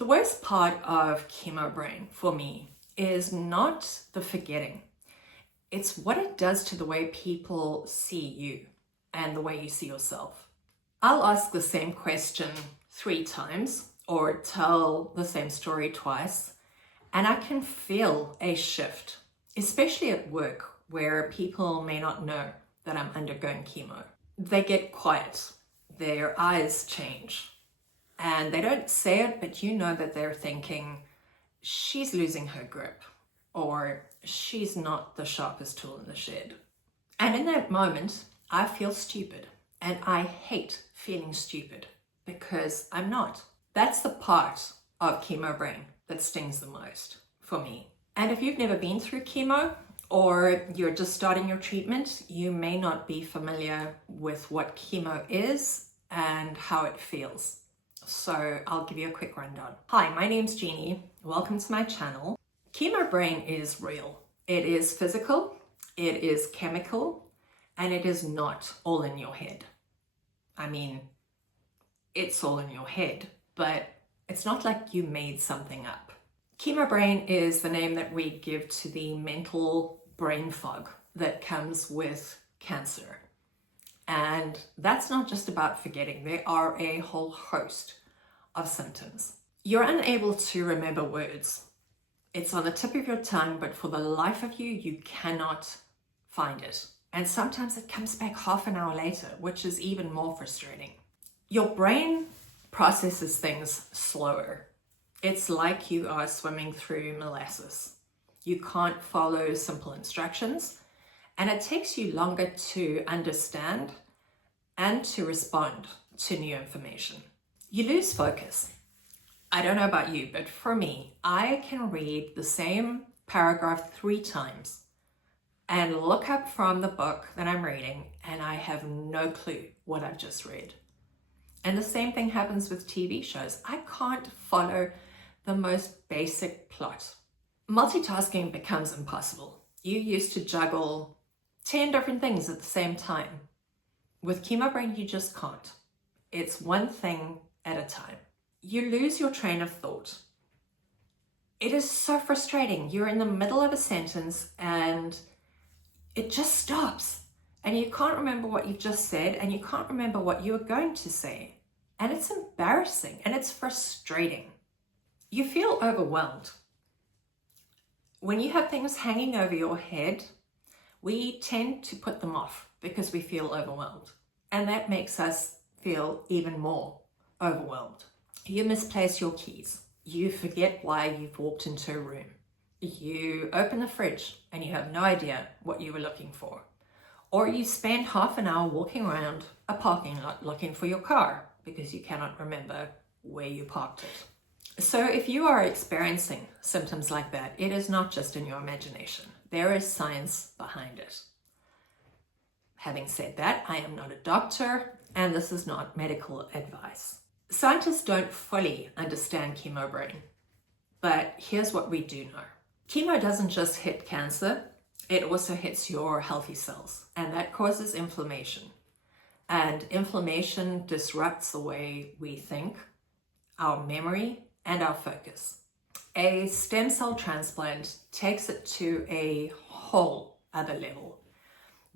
The worst part of chemo brain for me is not the forgetting. It's what it does to the way people see you and the way you see yourself. I'll ask the same question 3 times or tell the same story twice, and I can feel a shift, especially at work where people may not know that I'm undergoing chemo. They get quiet, their eyes change, and they don't say it, but you know that they're thinking, she's losing her grip, or she's not the sharpest tool in the shed. And in that moment, I feel stupid, and I hate feeling stupid because I'm not. That's the part of chemo brain that stings the most for me. And if you've never been through chemo or you're just starting your treatment, you may not be familiar with what chemo is and how it feels. So I'll give you a quick rundown. Hi, my name's Jeannie. Welcome to my channel. Chemo brain is real. It is physical, it is chemical, and it is not all in your head. I mean, it's all in your head, but it's not like you made something up. Chemo brain is the name that we give to the mental brain fog that comes with cancer. And that's not just about forgetting. There are a whole host of symptoms. You're unable to remember words. It's on the tip of your tongue, but for the life of you, you cannot find it. And sometimes it comes back half an hour later, which is even more frustrating. Your brain processes things slower. It's like you are swimming through molasses. You can't follow simple instructions, and it takes you longer to understand and to respond to new information. You lose focus. I don't know about you, but for me, I can read the same paragraph 3 times and look up from the book that I'm reading, and I have no clue what I've just read. And the same thing happens with TV shows. I can't follow the most basic plot. Multitasking becomes impossible. You used to juggle 10 different things at the same time. With chemo brain, you just can't. It's one thing at a time. You lose your train of thought. It is so frustrating. You're in the middle of a sentence and it just stops. And you can't remember what you've just said, and you can't remember what you were going to say. And it's embarrassing and it's frustrating. You feel overwhelmed. When you have things hanging over your head, we tend to put them off because we feel overwhelmed. And that makes us feel even more overwhelmed. You misplace your keys. You forget why you've walked into a room. You open the fridge and you have no idea what you were looking for. Or you spend half an hour walking around a parking lot looking for your car because you cannot remember where you parked it. So if you are experiencing symptoms like that, it is not just in your imagination. There is science behind it. Having said that, I am not a doctor and this is not medical advice. Scientists don't fully understand chemo brain, but here's what we do know. Chemo doesn't just hit cancer, it also hits your healthy cells, and that causes inflammation. And inflammation disrupts the way we think, our memory, and our focus. A stem cell transplant takes it to a whole other level.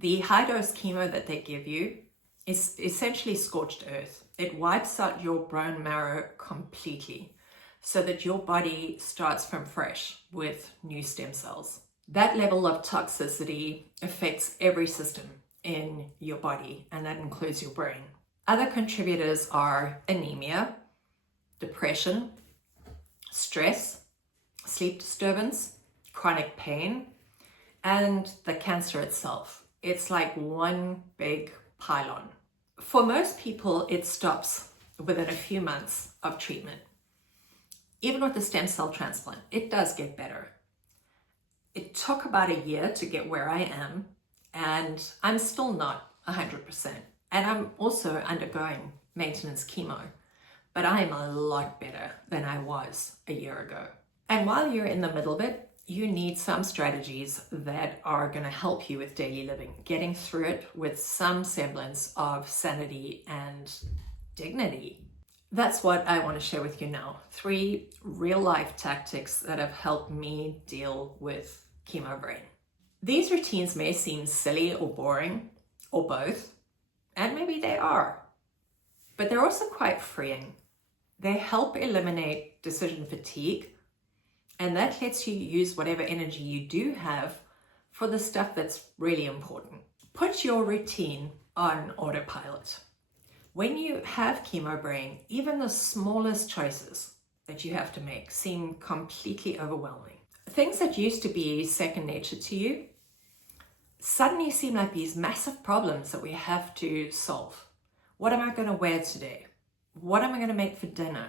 The high-dose chemo that they give you is essentially scorched earth. It wipes out your bone marrow completely so that your body starts from fresh with new stem cells. That level of toxicity affects every system in your body, and that includes your brain. Other contributors are anemia, depression, stress, sleep disturbance, chronic pain, and the cancer itself. It's like one big pile-on. For most people, it stops within a few months of treatment. Even with the stem cell transplant, it does get better. It took about a year to get where I am, and I'm still not 100%. And I'm also undergoing maintenance chemo, but I am a lot better than I was a year ago. And while you're in the middle of it, you need some strategies that are going to help you with daily living, getting through it with some semblance of sanity and dignity. That's what I want to share with you now. 3 real life tactics that have helped me deal with chemo brain. These routines may seem silly or boring, or both, and maybe they are, but they're also quite freeing. They help eliminate decision fatigue, and that lets you use whatever energy you do have for the stuff that's really important. Put your routine on autopilot. When you have chemo brain, even the smallest choices that you have to make seem completely overwhelming. Things that used to be second nature to you suddenly seem like these massive problems that we have to solve. What am I going to wear today? What am I going to make for dinner?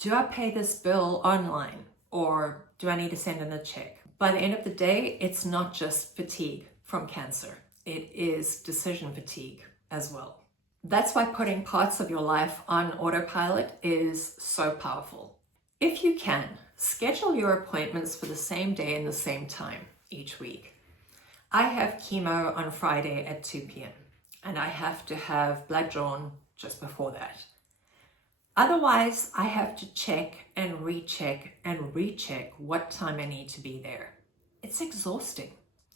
Do I pay this bill online, or do I need to send in a check? By the end of the day, it's not just fatigue from cancer. It is decision fatigue as well. That's why putting parts of your life on autopilot is so powerful. If you can, schedule your appointments for the same day and the same time each week. I have chemo on Friday at 2 p.m. and I have to have blood drawn just before that. Otherwise, I have to check and recheck what time I need to be there. It's exhausting.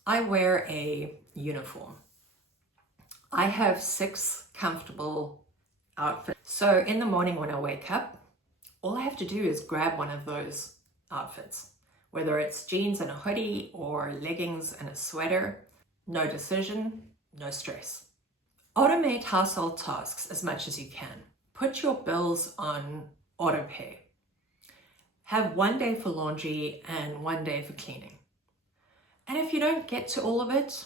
I wear a uniform. I have 6 comfortable outfits. So in the morning when I wake up, all I have to do is grab one of those outfits. Whether it's jeans and a hoodie or leggings and a sweater, no decision, no stress. Automate household tasks as much as you can. Put your bills on autopay. Have 1 day for laundry and 1 day for cleaning. And if you don't get to all of it,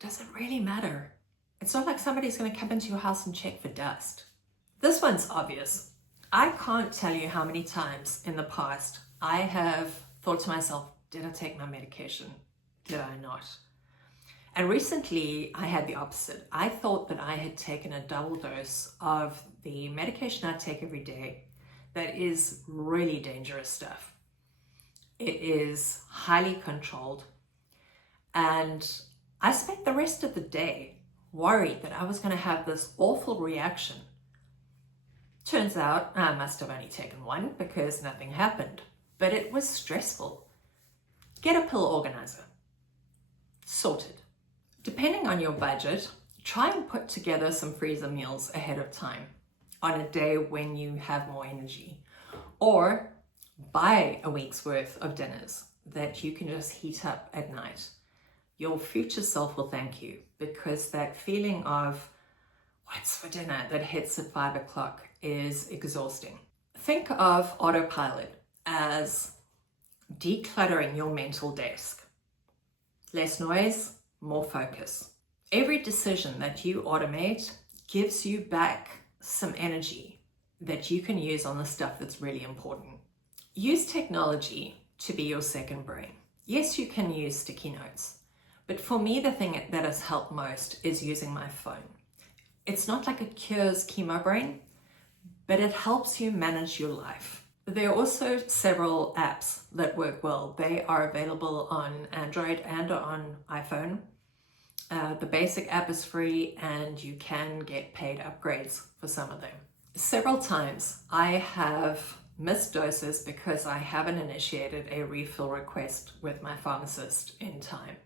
does it really matter? It's not like somebody's going to come into your house and check for dust. This one's obvious. I can't tell you how many times in the past I have thought to myself, did I take my medication? Did I not? And recently I had the opposite. I thought that I had taken a double dose of the medication I take every day that is really dangerous stuff. It is highly controlled. And I spent the rest of the day worried that I was going to have this awful reaction. Turns out I must have only taken 1 because nothing happened, but it was stressful. Get a pill organizer. Sorted. Depending on your budget, try and put together some freezer meals ahead of time on a day when you have more energy, or buy a week's worth of dinners that you can just heat up at night. Your future self will thank you, because that feeling of what's for dinner that hits at 5 o'clock is exhausting. Think of autopilot as decluttering your mental desk. Less noise, more focus. Every decision that you automate gives you back some energy that you can use on the stuff that's really important. Use technology to be your second brain. Yes, you can use sticky notes. But for me, the thing that has helped most is using my phone. It's not like it cures chemo brain, but it helps you manage your life. There are also several apps that work well. They are available on Android and on iPhone. The basic app is free and you can get paid upgrades for some of them. Several times I have missed doses because I haven't initiated a refill request with my pharmacist in time.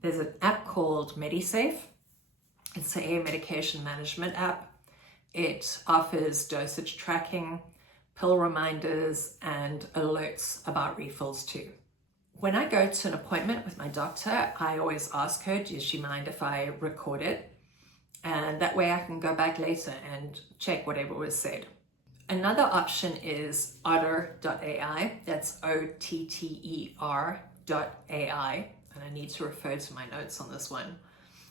There's an app called MediSafe. It's a medication management app. It offers dosage tracking, pill reminders, and alerts about refills too. When I go to an appointment with my doctor, I always ask her, does she mind if I record it? And that way I can go back later and check whatever was said. Another option is otter.ai. That's OTTER.ai. And I need to refer to my notes on this one.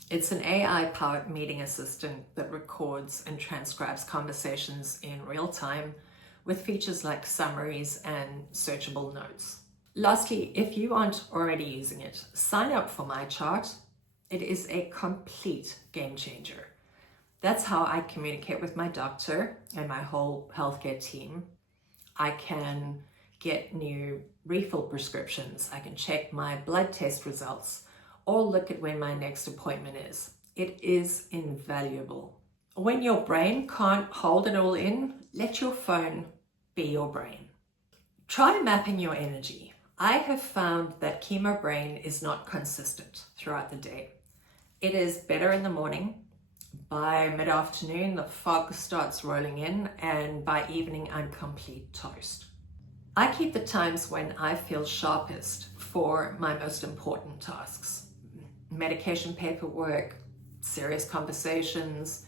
It's an AI-powered meeting assistant that records and transcribes conversations in real time with features like summaries and searchable notes. Lastly, if you aren't already using it, sign up for my chart. It is a complete game changer. That's how I communicate with my doctor and my whole healthcare team. I can get new refill prescriptions. I can check my blood test results or look at when my next appointment is. It is invaluable. When your brain can't hold it all in, Let your phone be your brain. Try mapping your energy. I have found that chemo brain is not consistent throughout the day. It is better in the morning. By mid-afternoon, the fog starts rolling in, and by evening, I'm complete toast. I keep the times when I feel sharpest for my most important tasks. Medication paperwork, serious conversations,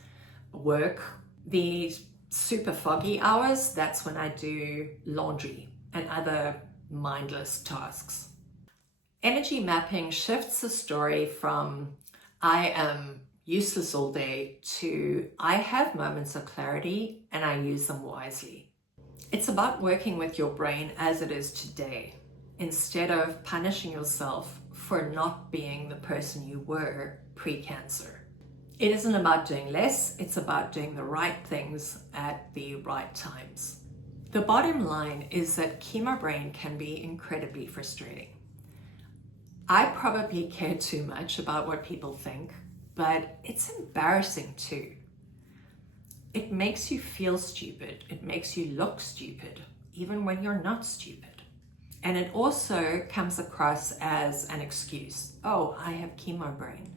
work. The super foggy hours, that's when I do laundry and other mindless tasks. Energy mapping shifts the story from I am useless all day to I have moments of clarity and I use them wisely. It's about working with your brain as it is today, instead of punishing yourself for not being the person you were pre-cancer. It isn't about doing less, it's about doing the right things at the right times. The bottom line is that chemo brain can be incredibly frustrating. I probably care too much about what people think, but it's embarrassing too. It makes you feel stupid. It makes you look stupid, even when you're not stupid. And it also comes across as an excuse. Oh, I have chemo brain.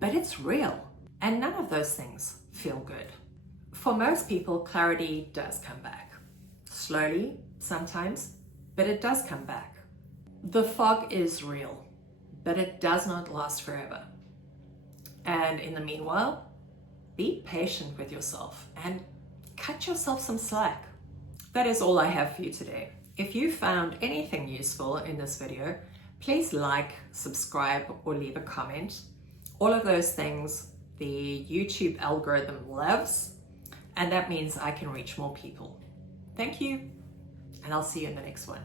But it's real, and none of those things feel good. For most people, clarity does come back. Slowly, sometimes, but it does come back. The fog is real, but it does not last forever. And in the meanwhile, be patient with yourself and cut yourself some slack. That is all I have for you today. If you found anything useful in this video, please like, subscribe, or leave a comment. All of those things the YouTube algorithm loves, and that means I can reach more people. Thank you, and I'll see you in the next one.